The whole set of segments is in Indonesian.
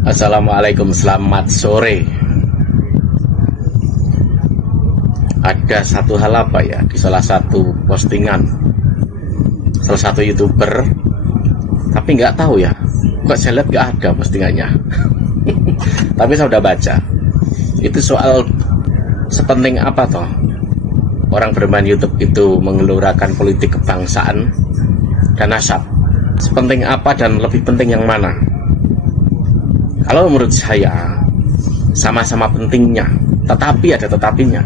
Assalamualaikum, selamat sore. Ada satu hal di salah satu postingan salah satu YouTuber, tapi nggak tahu ya, kok saya lihat nggak ada postingannya. Tapi saya udah baca. Itu soal sepenting apa toh orang bermain YouTube itu mengelurakan politik kebangsaan dan nasab. Sepenting apa dan lebih penting yang mana? Kalau menurut saya sama-sama pentingnya, tetapi ada tetapinya.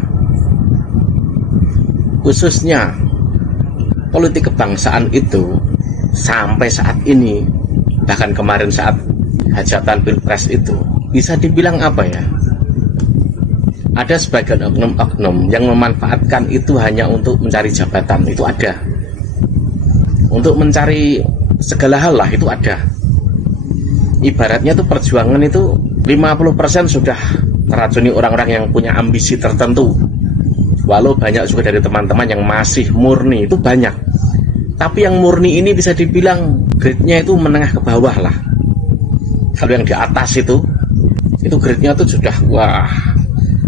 Khususnya politik kebangsaan itu sampai saat ini, bahkan kemarin saat hajatan Pilpres itu, bisa dibilang apa ya? Ada sebagian oknum-oknum yang memanfaatkan itu hanya untuk mencari jabatan, itu ada. Untuk mencari segala hal lah, itu ada. Ibaratnya tuh perjuangan itu 50% sudah teracuni orang-orang yang punya ambisi tertentu. Walau banyak juga dari teman-teman yang masih murni, itu banyak. Tapi yang murni ini bisa dibilang grade-nya itu menengah ke bawah lah. Kalau yang di atas itu grade-nya tuh sudah wah,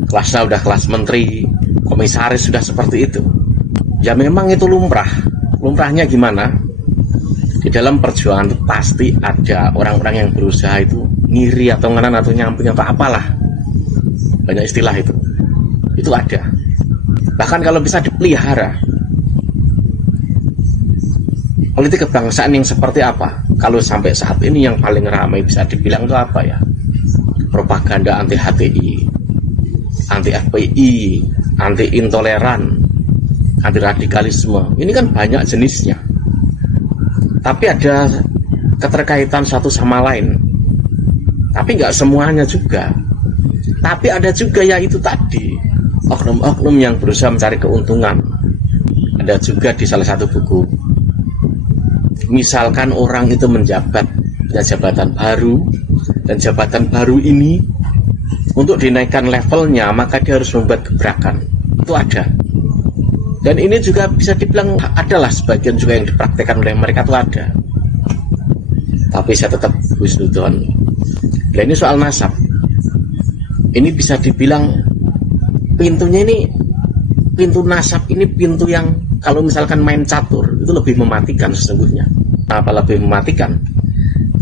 kelasnya udah kelas menteri, komisaris, sudah seperti itu. Ya memang itu lumrah. Lumrahnya gimana? Di dalam perjuangan itu pasti ada orang-orang yang berusaha itu ngiri atau ngenan atau nyamping atau apalah, banyak istilah itu ada. Bahkan kalau bisa dipelihara politik kebangsaan yang seperti apa, kalau sampai saat ini yang paling ramai bisa dibilang itu apa ya? Propaganda anti HTI, anti FPI, anti intoleran, anti radikalisme. Ini kan banyak jenisnya. Tapi ada keterkaitan satu sama lain. Tapi nggak semuanya juga. Tapi ada juga ya itu tadi, oknum-oknum yang berusaha mencari keuntungan. Ada juga di salah satu buku. Misalkan orang itu menjabat, punya jabatan baru, dan jabatan baru ini untuk dinaikkan levelnya, maka dia harus membuat gebrakan. Itu ada. Dan ini juga bisa dibilang adalah sebagian juga yang dipraktekkan oleh mereka, itu ada. Tapi saya tetap husnudon. Nah, ini soal nasab. Ini bisa dibilang pintunya ini, pintu nasab ini pintu yang kalau misalkan main catur itu lebih mematikan sesungguhnya. Apa lebih mematikan?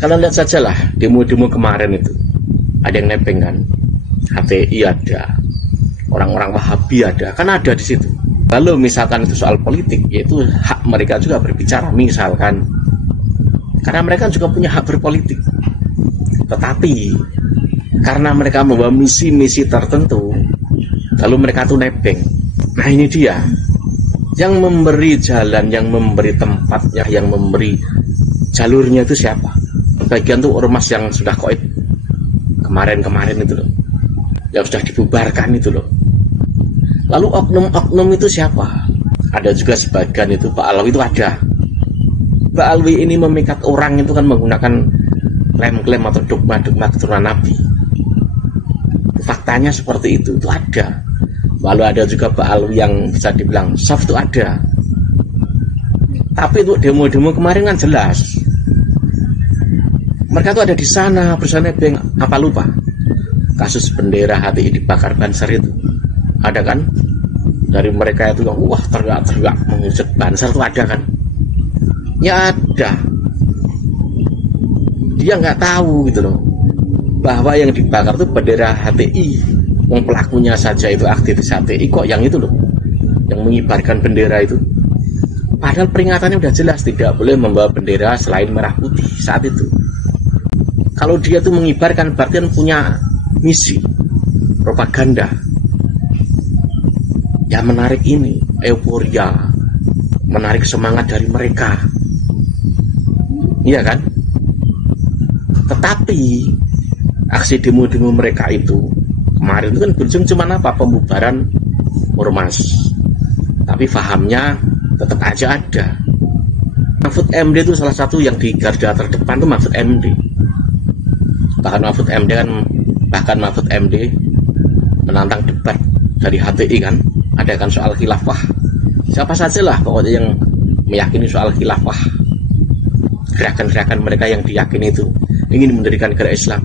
Kalian lihat sajalah demo-demo kemarin itu. Ada yang nebeng kan? HTI ada, orang-orang Wahabi ada, kan ada di situ. Lalu misalkan itu soal politik, yaitu hak mereka juga berbicara, misalkan, karena mereka juga punya hak berpolitik. Tetapi karena mereka membawa misi-misi tertentu, lalu mereka tuh nebeng. Nah ini dia, yang memberi jalan, yang memberi tempatnya, yang memberi jalurnya itu siapa? Bagian tuh ormas yang sudah koit kemarin-kemarin itu loh, yang sudah dibubarkan itu loh. Lalu oknum-oknum itu siapa? Ada juga sebagian itu Pak Alwi itu ada. Pak Alwi ini memikat orang itu kan menggunakan klaim-klaim atau dogma-dogma keturunan Nabi. Faktanya seperti itu ada. Lalu ada juga Pak Alwi yang bisa dibilang soft, itu ada. Tapi untuk demo-demo kemarin kan jelas. Mereka tuh ada di sana bersama nebeng, apa lupa? Kasus bendera HTI dibakar Banser itu. Ada kan? Dari mereka itu yang wah teriak-teriak mengusut Banser itu ada kan? Ya ada. Dia nggak tahu gitu loh, bahwa yang dibakar itu bendera HTI. Yang pelakunya saja itu aktivis HTI, kok yang itu loh, yang mengibarkan bendera itu. Padahal peringatannya udah jelas, tidak boleh membawa bendera selain merah putih saat itu. Kalau dia tuh mengibarkan berarti kan punya misi propaganda. Ya menarik ini, euforia, menarik semangat dari mereka. Iya kan? Tetapi aksi demo-demo mereka itu kemarin itu kan berujung cuma apa? Pembubaran ormas. Tapi fahamnya tetap aja ada. Mahfud MD itu salah satu yang di garda terdepan itu Mahfud MD. Bahkan Mahfud MD menantang debat dari HTI kan. Ada kan soal khilafah. Siapa saja lah pokoknya yang meyakini soal khilafah. Gerakan-gerakan mereka yang diyakini itu ingin mendirikan negara Islam.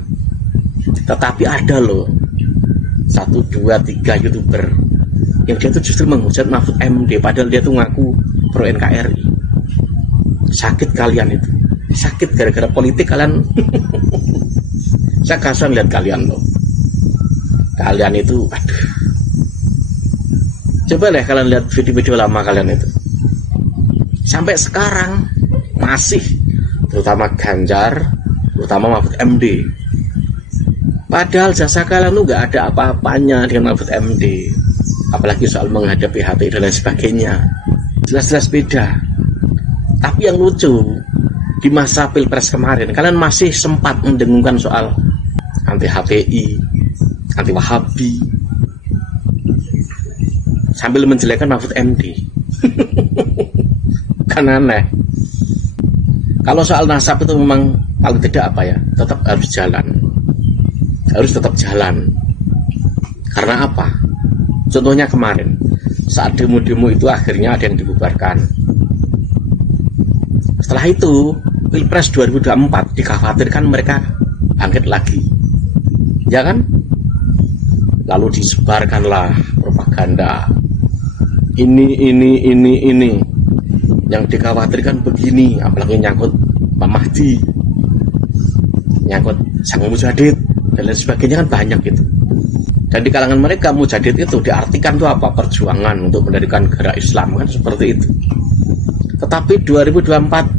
Tetapi ada loh 1, 2, 3 YouTuber yang dia tuh justru menghujat Mahfud MD, padahal dia tuh ngaku pro NKRI. Sakit kalian itu, sakit gara-gara politik kalian. Saya kasihan lihat kalian loh, kalian itu aduh. Coba deh kalian lihat video-video lama kalian itu, sampai sekarang masih, terutama Ganjar, terutama Mahfud MD. Padahal jasa kalian tuh nggak ada apa-apanya dengan Mahfud MD, apalagi soal menghadapi HTI dan lain sebagainya. Jelas-jelas beda. Tapi yang lucu, di masa Pilpres kemarin kalian masih sempat mendengungkan soal anti HTI, anti Wahabi, sambil menjelekkan Mahfud MD. Kan aneh. Kalau soal nasab itu memang paling tidak apa ya, tetap harus jalan, harus tetap jalan. Karena apa? Contohnya kemarin saat demo-demo itu akhirnya ada yang dibubarkan. Setelah itu Pilpres 2024 dikhawatirkan mereka bangkit lagi, ya kan? Lalu disebarkanlah propaganda ini yang dikhawatirkan begini, apalagi nyangkut Pak Mahdi, nyangkut Sang Mujadid dan lain sebagainya, kan banyak gitu. Dan di kalangan mereka Mujadid itu diartikan itu apa? Perjuangan untuk mendirikan negara Islam, kan seperti itu. Tetapi 2024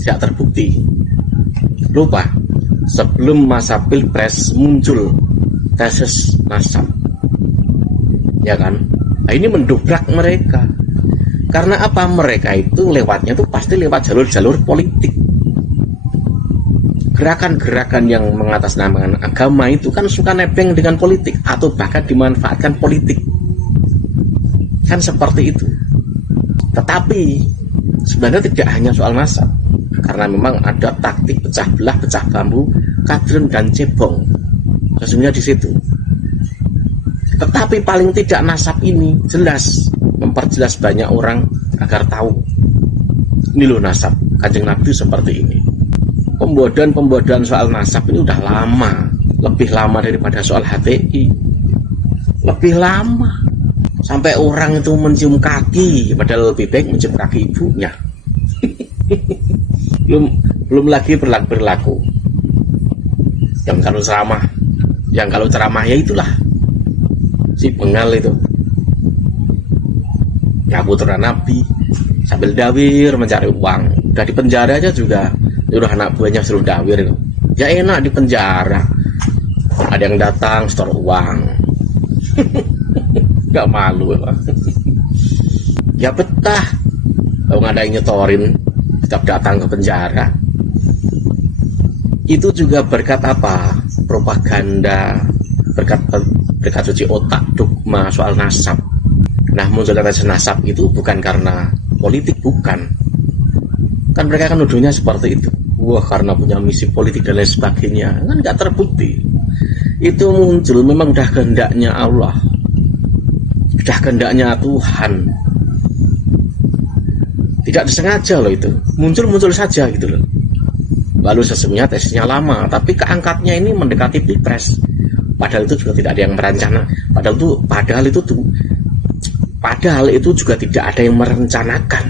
tidak terbukti. Lupa, sebelum masa Pilpres muncul tesis nasab, ya kan? Nah, ini mendobrak mereka. Karena apa? Mereka itu lewatnya itu pasti lewat jalur-jalur politik. Gerakan-gerakan yang mengatasnamakan agama itu kan suka nebeng dengan politik, atau bahkan dimanfaatkan politik, kan seperti itu. Tetapi sebenarnya tidak hanya soal nasab, karena memang ada taktik pecah belah, pecah bambu, kadrun dan cebong, sesungguhnya di situ. Tetapi paling tidak nasab ini jelas memperjelas banyak orang agar tahu, ini loh nasab Kanjeng Nabi seperti ini. Pembodohan soal nasab ini udah lama, lebih lama daripada soal HTI, lebih lama. Sampai orang itu mencium kaki, padahal lebih baik mencium kaki ibunya. belum lagi berlaku yang kalau ceramah ya itulah si bengal itu, ya putra Nabi sambil dawir mencari uang. Udah di penjara aja juga nyuruh anak buahnya suruh dawir itu. Ya enak di penjara, ada yang datang store uang. Gak malu ya. Ya betah kalau nggak ada yang nyetorin tetap datang ke penjara. Itu juga berkat apa? Propaganda, berkat cuci otak, dogma soal nasab. Nah, munculnya tesis nasab itu bukan karena politik, bukan. Kan mereka kan nuduhnya seperti itu. Wah, karena punya misi politik dan lain sebagainya. Kan nggak terbukti. Itu muncul memang udah kehendaknya Allah, udah kehendaknya Tuhan. Tidak disengaja loh itu. Muncul saja gitu loh. Lalu sesungguhnya tesisnya lama, tapi keangkatnya ini mendekati Pilpres. Padahal itu juga tidak ada yang merencana. Padahal itu juga tidak ada yang merencanakan.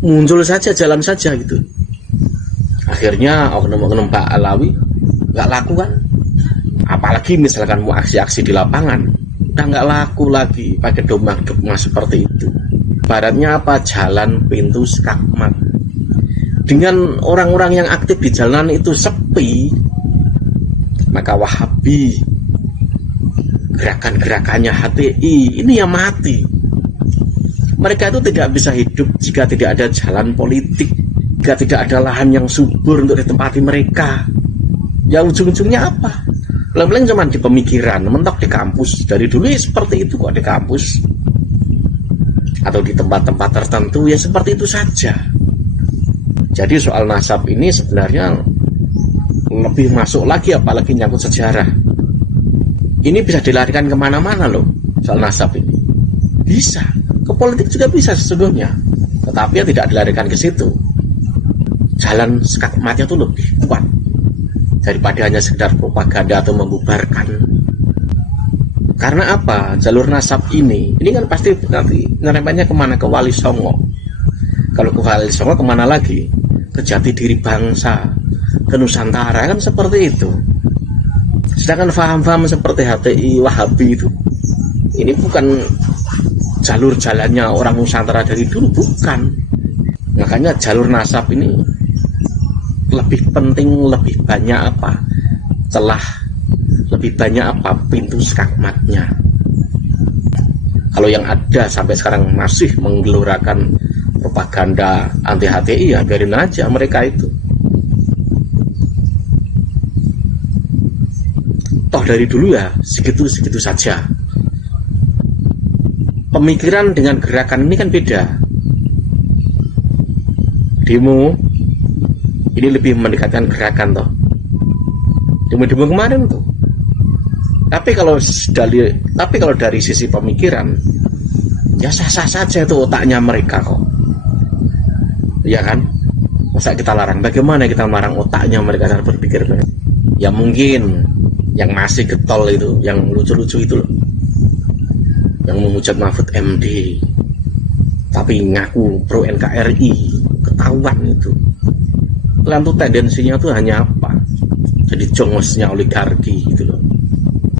Muncul saja, jalan saja gitu. Akhirnya oknum-oknum Pak Alawi nggak laku kan. Apalagi misalkan mau aksi-aksi di lapangan, udah nggak laku lagi pakai dogma-dogma seperti itu. Baratnya apa? Jalan pintu skakmat. Dengan orang-orang yang aktif di jalanan itu sepi, maka Wahabi, gerakan-gerakannya HTI ini yang mati. Mereka itu tidak bisa hidup jika tidak ada jalan politik, jika tidak ada lahan yang subur untuk ditempati mereka. Ya ujung-ujungnya apa? Paling cuma di pemikiran, mentok di kampus. Dari dulu ya seperti itu kok di kampus. Atau di tempat-tempat tertentu ya seperti itu saja. Jadi soal nasab ini sebenarnya lebih masuk lagi, apalagi nyangkut sejarah. Ini bisa dilarikan kemana-mana loh soal nasab ini. Bisa, ke politik juga bisa sesungguhnya. Tetapi ya tidak dilarikan ke situ. Jalan skakmatnya itu lebih kuat. daripada hanya sekedar propaganda atau membubarkan. Karena apa? Jalur nasab ini kan pasti nanti nyerempetnya kemana? Ke Wali Songo. Kalau ke Wali Songo kemana lagi? Ke jati diri bangsa, ke Nusantara, kan seperti itu. Sedangkan paham-paham seperti HTI, Wahabi itu, ini bukan jalur jalannya orang Nusantara dari dulu, bukan. Makanya jalur nasab ini lebih penting, lebih banyak apa celah, lebih banyak apa pintu skakmatnya. Kalau yang ada sampai sekarang masih menggelorakan propaganda anti HTI, ya biarin aja mereka itu. Toh dari dulu ya segitu-segitu saja. Pemikiran dengan gerakan ini kan beda. Demo ini lebih mendekatkan gerakan toh. Demo-demo kemarin tuh. Tapi kalau dari sisi pemikiran, ya sah-sah saja itu otaknya mereka kok. Ya kan? Masa kita larang? Bagaimana kita melarang otaknya mereka cara berpikir? Ya mungkin yang masih getol itu, yang lucu-lucu itu loh, yang memucat Mahfud MD, tapi ngaku pro NKRI, ketahuan itu. Kalian tuh tendensinya tuh hanya apa? Jadi jongosnya oligarki gitu loh.